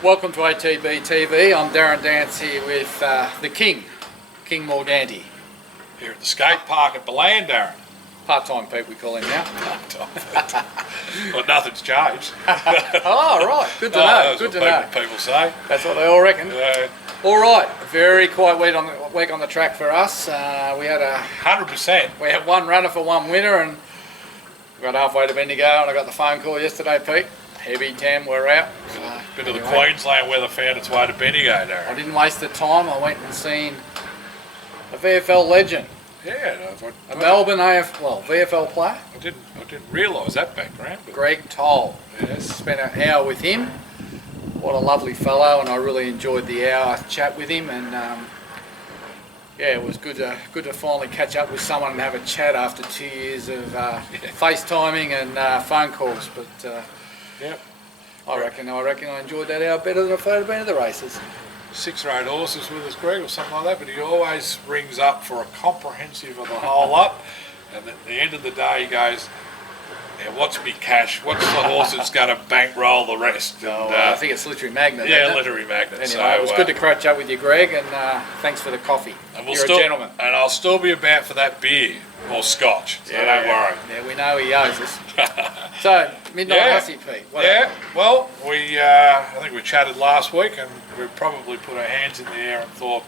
Welcome to ATB TV. I'm Darren Dance here with the King Morganti. Here at the skate park at Balan, Darren. Part-time Pete we call him now. Well, nothing's changed. Oh, right. Good to know. Good to know. People say. That's what they all reckon. Yeah. All right. Very quiet week on the track for us. We had 100%. We had one runner for one winner, and we got halfway to Bendigo, and I got the phone call yesterday, Pete. Heavy Tam, we're out. Bit of the Queensland weather found its way to Bendigo, Darren. I didn't waste the time. I went and seen a VFL legend. Yeah. A Melbourne VFL player. I didn't realise that background. But Greg Toll. yes. Spent an hour with him. What a lovely fellow, and I really enjoyed the hour chat with him. And it was good to finally catch up with someone and have a chat after 2 years of FaceTiming and phone calls. But Yep. I reckon I enjoyed that hour better than if I'd been at the races. 6 or 8 horses with us, Greg, or something like that, but he always rings up for a comprehensive of the whole up, and at the end of the day he goes, yeah, what's me cash, what's the horse that's going to bankroll the rest? And, I think it's Literary Magnet. Yeah, Literary Magnet. Anyway, so, it was good to catch up with you, Greg, and thanks for the coffee. And You're a gentleman. And I'll still be about for that beer, or scotch, so don't worry. Yeah, we know he owes us. So, Midnight Hussy, Pete. Well, I think we chatted last week, and we probably put our hands in the air and thought,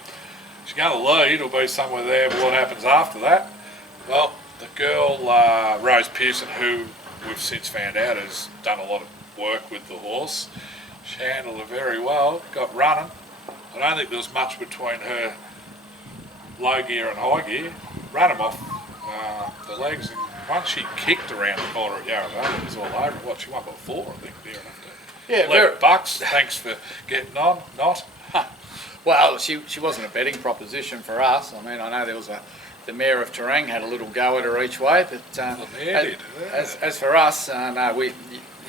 she's going to lead, or be somewhere there, but what happens after that? Well, the girl, Rose Pearson, who we've since found out has done a lot of work with the horse, she handled it very well, got running. I don't think there was much between her low gear and high gear. Ran him off the legs, and once she kicked around the corner at Yarraville, it was all over. What, she won by 4, I think, dear enough to $11. Thanks for getting on. Not. Well, she wasn't a betting proposition for us. I mean, I know there was the Mayor of Terang had a little go at her each way, but the Mayor did. As for us, no, we,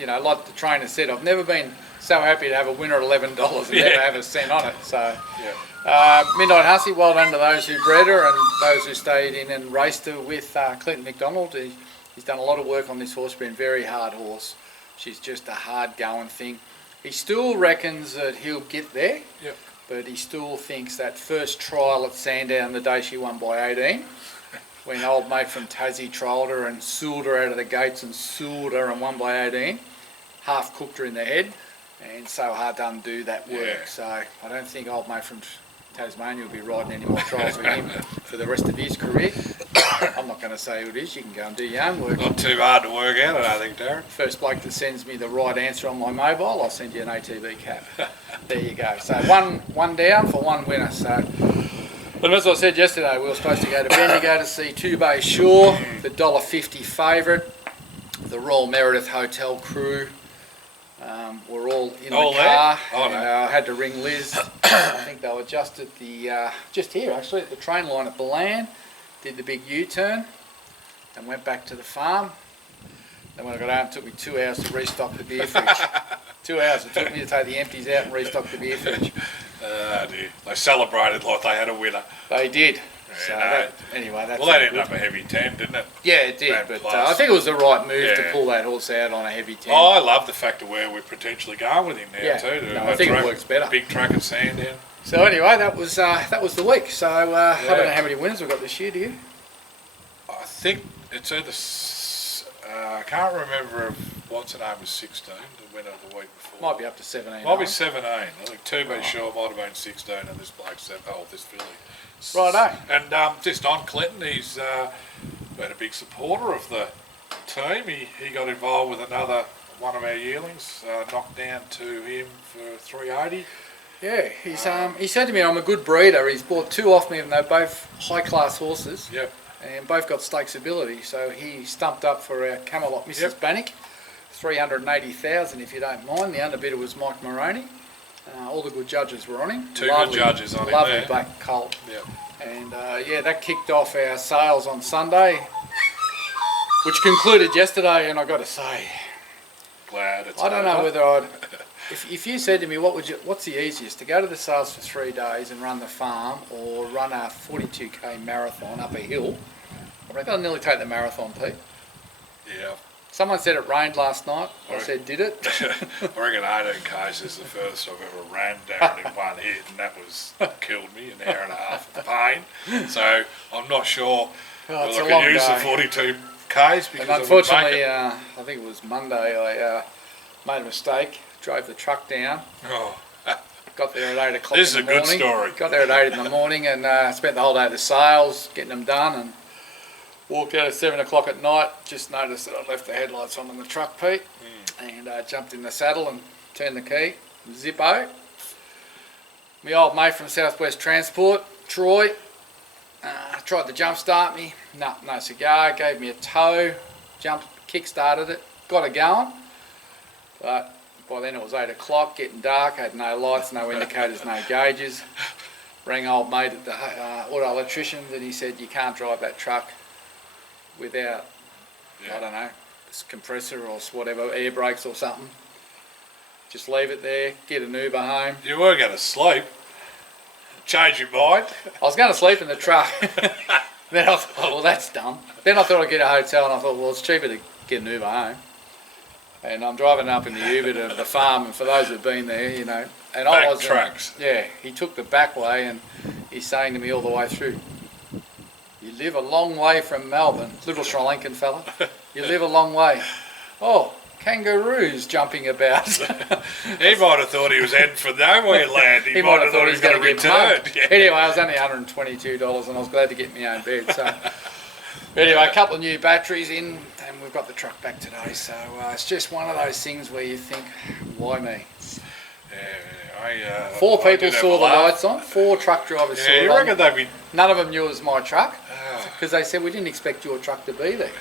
like the trainer said, I've never been so happy to have a winner at $11 and never have a cent on it. So, Midnight Hussy, well done to those who bred her and those who stayed in and raced her with Clinton McDonald. He's done a lot of work on this horse, been a very hard horse. She's just a hard going thing. He still reckons that he'll get there. Yep. But he still thinks that first trial at Sandown, the day she won by 18, when old mate from Tassie trialled her and sooled her out of the gates and sooled her and won by 18, half cooked her in the head, and so hard to undo that work. Yeah. So I don't think old mate from Tasmania will be riding any more trials with him for the rest of his career. I'm not going to say who it is, you can go and do your own work. Not too hard to work out, I don't think, Darren. First bloke that sends me the right answer on my mobile, I'll send you an ATB cap. There you go. So one down for one winner. So, but as I said yesterday, we were supposed to go to Bendigo to see Two Bay Shore, the $1.50 favourite. The Royal Meredith Hotel crew were all in the car. And, I had to ring Liz. I think they were just at just here actually, at the train line at Balan. Did the big U-turn and went back to the farm. Then when I got home, it took me 2 hours to restock the beer fridge. 2 hours it took me to take the empties out and restock the beer fridge. Dear. They celebrated like they had a winner. They did. Yeah, So that ended up a heavy 10, didn't it? Yeah, it did. But I think it was the right move to pull that horse out on a heavy 10. Oh, I love the fact of where we're potentially going with him now too. No, I think it works better. Big track at Sandown. So anyway, that was the week. So I don't know how many winners we've got this year, do you? I think it's either, I can't remember if what's her name was 16, the winner of the week before. Might be up to 17. Might be 17. I think Two Bay Shore might have been 16 and this bloke said, this filly. Righto. And just on Clinton, he's been a big supporter of the team. He got involved with another one of our yearlings, knocked down to him for 380. Yeah, he said to me, I'm a good breeder. He's bought 2 off me and they're both high-class horses. Yep. And both got stakes ability. So he stumped up for our Camelot Mrs. Bannock, 380,000 if you don't mind. The underbidder was Mike Moroney. All the good judges were on him. Two good judges on him there. Lovely black colt. Yep. And that kicked off our sales on Sunday, which concluded yesterday. And I got to say, glad it's I don't know whether I'd. If you said to me, what's the easiest, to go to the sales for 3 days and run the farm or run a 42k marathon up a hill, I reckon I'd nearly take the marathon, Pete. Yeah, Someone said it rained last night. I said, did it? I reckon 18 k's is the furthest I've ever ran down in one hit, and that was killed me, an hour and a half of pain. So I'm not sure it's whether a I long could use the day. 42 k's because And unfortunately, I think it was Monday, I made a mistake, drove the truck down, got there at 8 o'clock This in the is a morning. good story. Got there at 8 in the morning and spent the whole day at the sales, getting them done, and walked out at 7 o'clock at night, just noticed that I'd left the headlights on in the truck, Pete, and jumped in the saddle and turned the key, zippo. My old mate from Southwest Transport, Troy, tried to jump start me, no cigar, gave me a tow, kick started it, got it going, but by then it was 8 o'clock, getting dark, had no lights, no indicators, no gauges. Rang old mate at the auto electrician and he said, you can't drive that truck without, I don't know, this compressor or whatever, air brakes or something. Just leave it there, get an Uber home. You were going to sleep, change your mind. I was going to sleep in the truck. Then I thought, well, that's dumb. Then I thought I'd get a hotel and I thought, well, it's cheaper to get an Uber home. And I'm driving up in the Uber to the farm, and for those who've been there, you know, and I was tracks. Yeah, he took the back way and he's saying to me all the way through, you live a long way from Melbourne, little Sri Lankan fella, you live a long way. Oh, kangaroos jumping about. He might have thought he was heading for nowhere land. He might have thought he was going to return. Yeah. Anyway, I was only $122 and I was glad to get my own bed. So anyway, a couple of new batteries in and we've got the truck back today. So it's just one of those things where you think, why me? Yeah, 4 people saw the lights on, 4 truck drivers saw it you reckon they'd be... None of them knew it was my truck because they said, we didn't expect your truck to be there.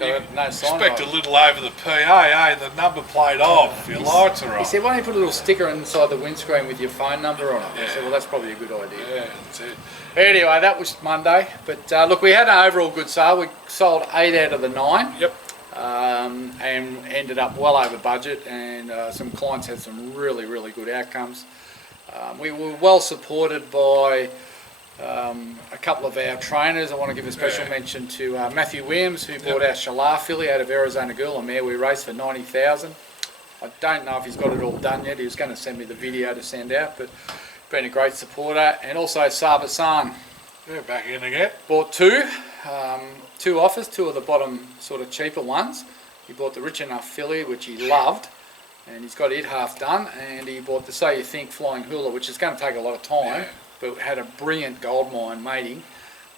You no sign expect of it. a little over the PA, the number plate off, your lights are He on. said, why don't you put a little sticker inside the windscreen with your phone number on it? I said, well, that's probably a good idea. Yeah, that's it. Anyway, that was Monday. But look, we had an overall good sale. We sold 8 out of the 9. Yep. And ended up well over budget, and some clients had some really, really good outcomes. We were well supported by a couple of our trainers. I want to give a special mention to Matthew Williams, who bought our Shalar filly out of Arizona Girl, a mare we raced for $90,000. I don't know if he's got it all done yet. He was going to send me the video to send out, but been a great supporter. And also Sabasan. Yeah, back in again. Bought 2 offers, 2 of the bottom sort of cheaper ones. He bought the Rich Enough filly, which he loved, and he's got it half done, and he bought the So You Think Flying Hula, which is going to take a lot of time, but had a brilliant gold mine mating,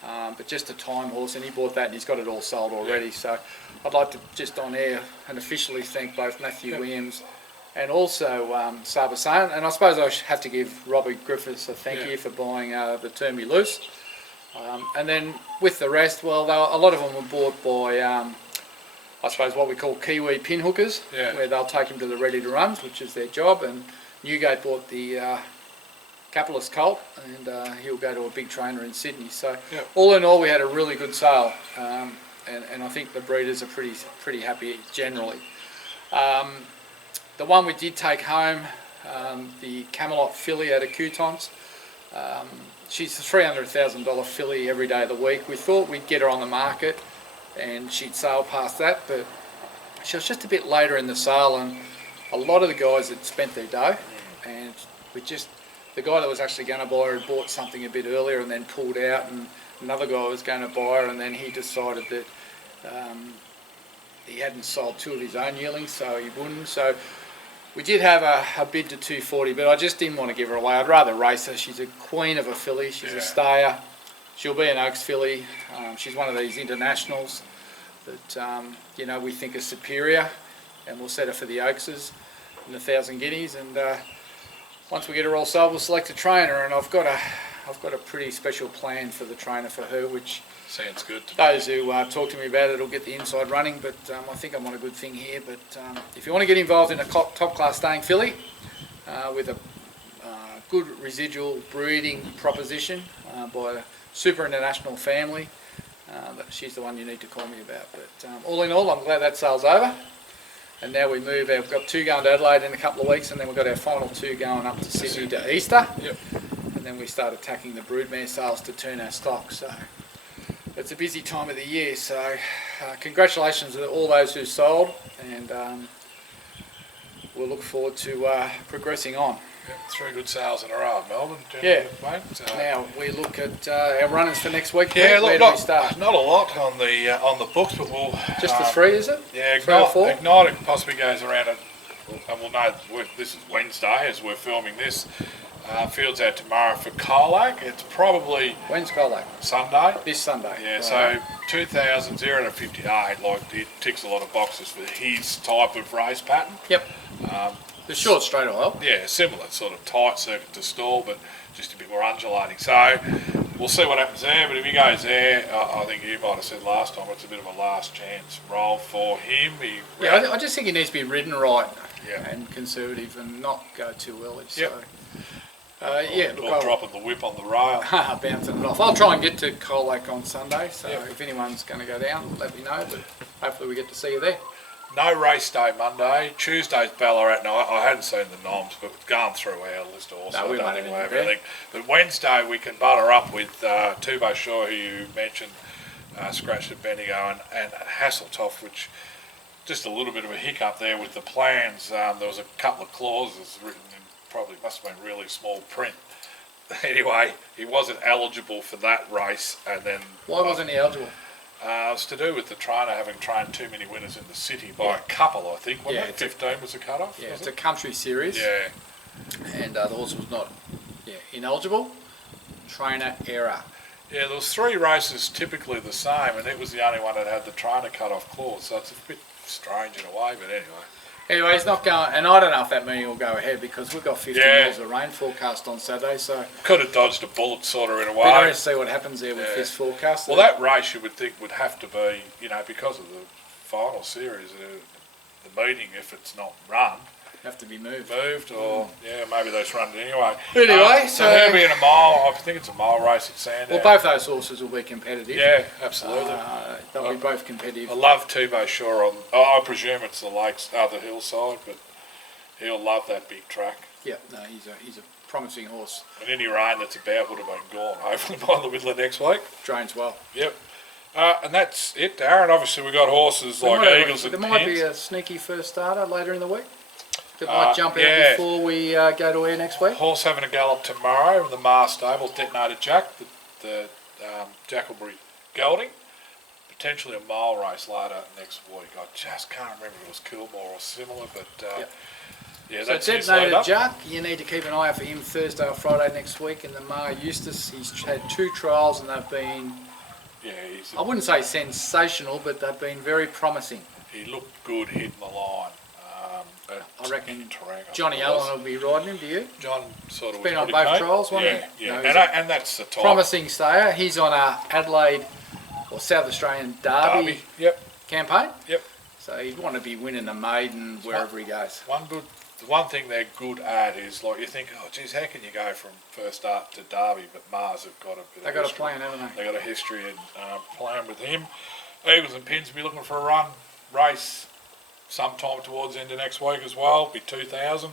but just a time horse, and he bought that and he's got it all sold already. So I'd like to just on air and officially thank both Matthew Williams and also Sabasan, and I suppose I have to give Robbie Griffiths a thank you for buying the Turn Me Loose. And then with the rest, well, a lot of them were bought by, I suppose, what we call Kiwi pin hookers, where they'll take them to the ready to runs, which is their job. And Newgate bought the Capitalist colt, and he'll go to a big trainer in Sydney. So all in all, we had a really good sale, and I think the breeders are pretty happy generally. The one we did take home, the Camelot filly out of Coutons. She's a $300,000 filly every day of the week. We thought we'd get her on the market and she'd sail past that, but she was just a bit later in the sale, and a lot of the guys had spent their dough, and the guy that was actually going to buy her had bought something a bit earlier and then pulled out, and another guy was going to buy her, and then he decided that he hadn't sold 2 of his own yearlings, so he wouldn't. So we did have a bid to 240, but I just didn't want to give her away. I'd rather race her. She's a queen of a filly. She's a stayer. She'll be an Oaks filly. She's one of these internationals that we think are superior, and we'll set her for the Oakses in 1,000 guineas. And once we get her all sold, we'll select a trainer. And I've got a pretty special plan for the trainer for her, which sounds good to those who talk to me about it will get the inside running, but I think I'm on a good thing here. But if you want to get involved in a top class staying filly with a good residual breeding proposition by a super international family, she's the one you need to call me about. But all in all, I'm glad that sale's over. And now we move, we've got 2 going to Adelaide in a couple of weeks, and then we've got our final 2 going up to Sydney to Easter. And then we start attacking the broodmare sales to turn our stock. So it's a busy time of the year, so congratulations to all those who sold, and we'll look forward to progressing on. Yeah, 3 good sales in a row, Melbourne. Yeah. Mate. Now we look at our runners for next week. Yeah, Where look, do we start? not a lot on the books, but we'll Just the 3, is it? Yeah, 3 or 4? Ignite possibly goes around it, and we'll know this is Wednesday as we're filming this. Fields out tomorrow for Colac. It's probably When's Colac? Sunday. This Sunday. Yeah, Right. so 2,000 0 to 58, like it ticks a lot of boxes for his type of race pattern. Yep. The short straight will help. Yeah, similar sort of tight circuit to stall, but just a bit more undulating. So we'll see what happens there. But if he goes there, I think you might have said last time it's a bit of a last chance role for him. I just think he needs to be ridden right Yeah. and conservative and not go too early. So. Yep. Look, dropping the whip on the rail. bouncing it off. I'll try and get to Colac on Sunday, so Yep. if anyone's going to go down, let me know, but hopefully we get to see you there. No race day Monday. Tuesday's Ballarat. Now I hadn't seen the noms, but we've gone through our list also. No, we I don't won't think we'll have anywhere. everything. But Wednesday we can butter up with Tubo Shaw, who you mentioned, scratched at Bendigo, and Hasseltoft, which just a little bit of a hiccup there with the plans. There was a couple of clauses written in, probably must have been really small print. Anyway, he wasn't eligible for that race, and then Why wasn't he eligible? it was to do with the trainer having trained too many winners in the city by a couple, I think. Wasn't Yeah, it? 15 was the cut-off. Yeah, was it's a it? country series, Yeah. and the horse was not ineligible. Trainer error. Yeah, there was 3 races typically the same, and it was the only one that had the trainer cut-off clause, so it's a bit strange in a way, but anyway. Anyway, he's not going, and I don't know if that meeting will go ahead because we've got 50 Yeah. mils of rain forecast on Saturday, so Could have dodged a bullet sort of in a be way. interested to see what happens there with Yeah. this forecast. Well, that race you would think would have to be, because of the final series, the meeting, if it's not run, have to be moved. or maybe they just run it anyway. Anyway, so he'll be in a mile. I think it's a mile race at Sandown. Well, both those horses will be competitive. Yeah, absolutely. They'll be both competitive. I love Tubo Shaw on. I presume it's the lakes, the hillside, but he'll love that big track. Yeah, no, he's a promising horse. And any rain that's about would have been gone, hopefully by the middle of next week. Drains well. Yep. And that's it, Darren. Obviously, we've got horses like Eagles and There might be Pins. a sneaky first starter later in the week that might jump out yeah. before we go to air next week. Horse having a gallop tomorrow in the Mar Stable, Detonator Jack, the Jacklebury Gelding. Potentially a mile race later next week. I just can't remember if it was Kilmore or similar, but So that's his lead Detonator up. Jack, you need to keep an eye out for him Thursday or Friday next week in the Mar Eustace. He's had 2 trials and they've been, Yeah, I wouldn't say sensational, but they've been very promising. he looked good hitting the line. I reckon Tarango, Johnny I think it was. Allen will be riding him, do you? John sort of Been was on pretty both keen. trials, wasn't Yeah, he? yeah, No, he's and that's the type. Promising stayer. He's on a Adelaide or South Australian Derby Yep, campaign. yep. So he'd want to be winning the maiden wherever he goes. The one thing they're good at is, like, you think, oh, geez, how can you go from first start to Derby? But Mars have got a bit They've of got a history. plan, haven't they? They've got a history in playing with him. Eagles and Pins will be looking for a run race sometime towards the end of next week as well. Be 2,000.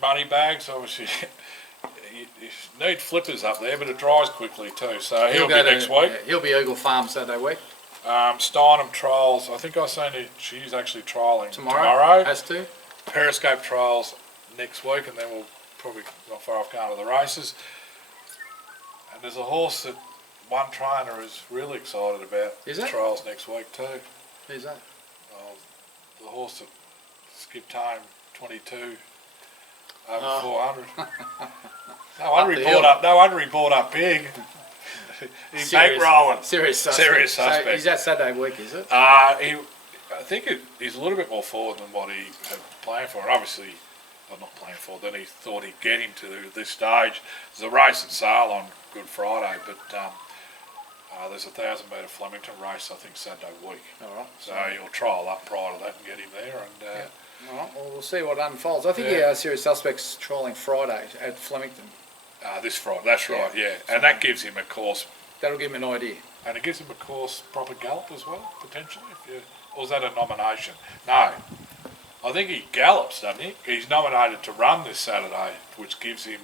Money bags, obviously. You need flippers up there, but it dries quickly too. So he'll be go next week. Yeah, he'll be Eagle Farm Saturday week. Steinem trials. I think I seen it. She's actually trialling Tomorrow. Has to. Periscope trials next week, and then we'll probably not far off going to the races. And there's a horse that one trainer is really excited about. Is it? Trials next week too. Who's that? The horse that skipped home 22 over 400. No wonder he bought up. No wonder he bought up big. He's bankrolling. Serious suspect. Serious So suspect. is that Saturday week, is it? I think he's a little bit more forward than what he had planned for. And obviously, well, not planned for, then he thought he'd get him to this stage. There's a race at Sale on Good Friday, but there's a 1,000-metre Flemington race, I think, Saturday week. All right. So you'll trial up prior to that and get him there. And All right. Well, we'll see what unfolds. I think Serious Suspects trialling Friday at Flemington. this Friday, that's right, yeah. And that gives him a course, That'll give him an idea. and it gives him a course proper gallop as well, potentially. Or is that a nomination? No. I think he gallops, doesn't he? He's nominated to run this Saturday, which gives him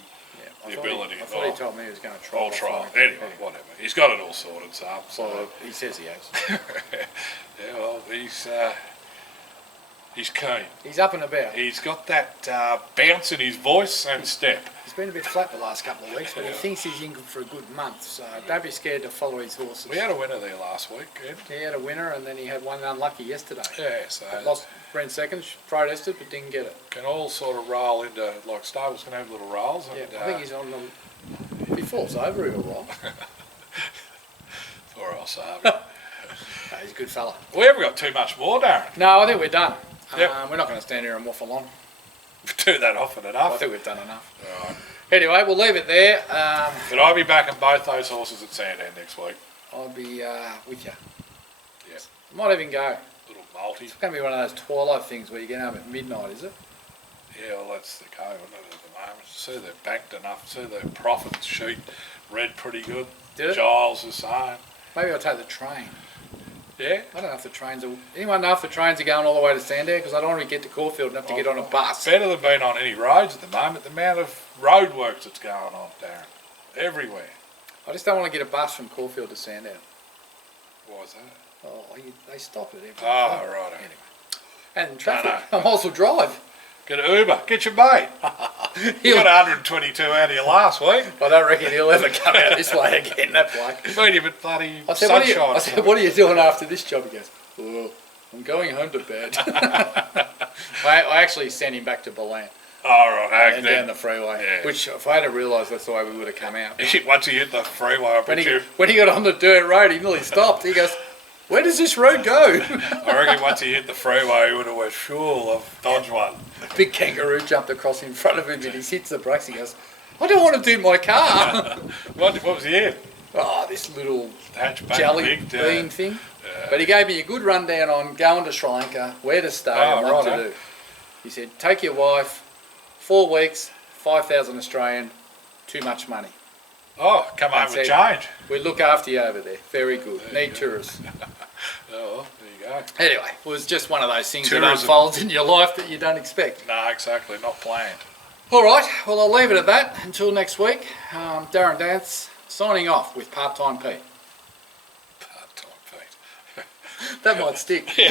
the ability. I thought he told me he was going to try. I'll try. Anyway, whatever. He's got it all sorted, so. Well, he says he has. Yeah, well, he's keen. He's up and about. He's got that bounce in his voice and step. He's been a bit flat the last couple of weeks, but he thinks he's in for a good month, so don't be scared to follow his horses. We had a winner there last week, Ed. He had a winner, and then he had one unlucky yesterday. Yeah, so Lost Brent seconds, protested, but didn't get it. can all sort of roll into, like stables can have little rolls. And, Yeah, I think he's on them. If he falls over, he'll roll. Or else, No, he's a good fella. we haven't got too much more, Darren. No, I think we're done. Yep. We're not going to stand here and waffle on. We do that often I enough. think we've done enough. Right. Anyway, we'll leave it there. But I'll be back on both those horses at Sandown next week. I'll be with you. Yeah. Might even go. Little multi. It's going to be one of those twilight things where you get home at midnight, is it? Yeah, well, that's the go, isn't it, at the moment? See, they've banked enough. See, their profit sheet read pretty good. Did it? Giles is saying. Maybe I'll take the train. Yeah? I don't know if the trains are... Anyone know if the trains are going all the way to Sandown? Because I don't want to get to Caulfield and have to get on a bus. Better than being on any roads at the moment. The amount of road works that's going on, Darren. Everywhere. I just don't want to get a bus from Caulfield to Sandown. What was that? Oh, they stop it every Oh, time. right. Anyway. And traffic. No. I might as well drive. Get an Uber. Get your mate. You got 122 out of you last week. I don't reckon he'll ever come out this way again, that bloke. Made him at bloody I said, sunshine. what are you doing after this job? He goes, oh, I'm going home to bed. I actually sent him back to Balan Oh, right. and down the freeway, yeah. which if I had realised that's the way we would have come out. Once he hit the freeway, I When bet he, you. when he got on the dirt road, he nearly stopped. He goes, where does this road go? I reckon once he hit the freeway, he would have went, sure, I've dodged one. Big kangaroo jumped across in front of him and he hits the brakes. He goes, I don't want to do my car. What was he in? Oh, this little Hatchback, jelly big, bean thing. But he gave me a good rundown on going to Sri Lanka, where to stay and what to do. He said, take your wife, 4 weeks, 5,000 Australian, too much money. Oh, come home with change. We look after you over there. Very good. Need tourists. Oh, well, there you go. Anyway, it was just one of those things that Tourism. unfolds in your life that you don't expect. No, exactly, not planned. All right, well, I'll leave it at that until next week. Darren Dance signing off with Part-Time Pete. Part-time, Pete. That might stick. Yeah,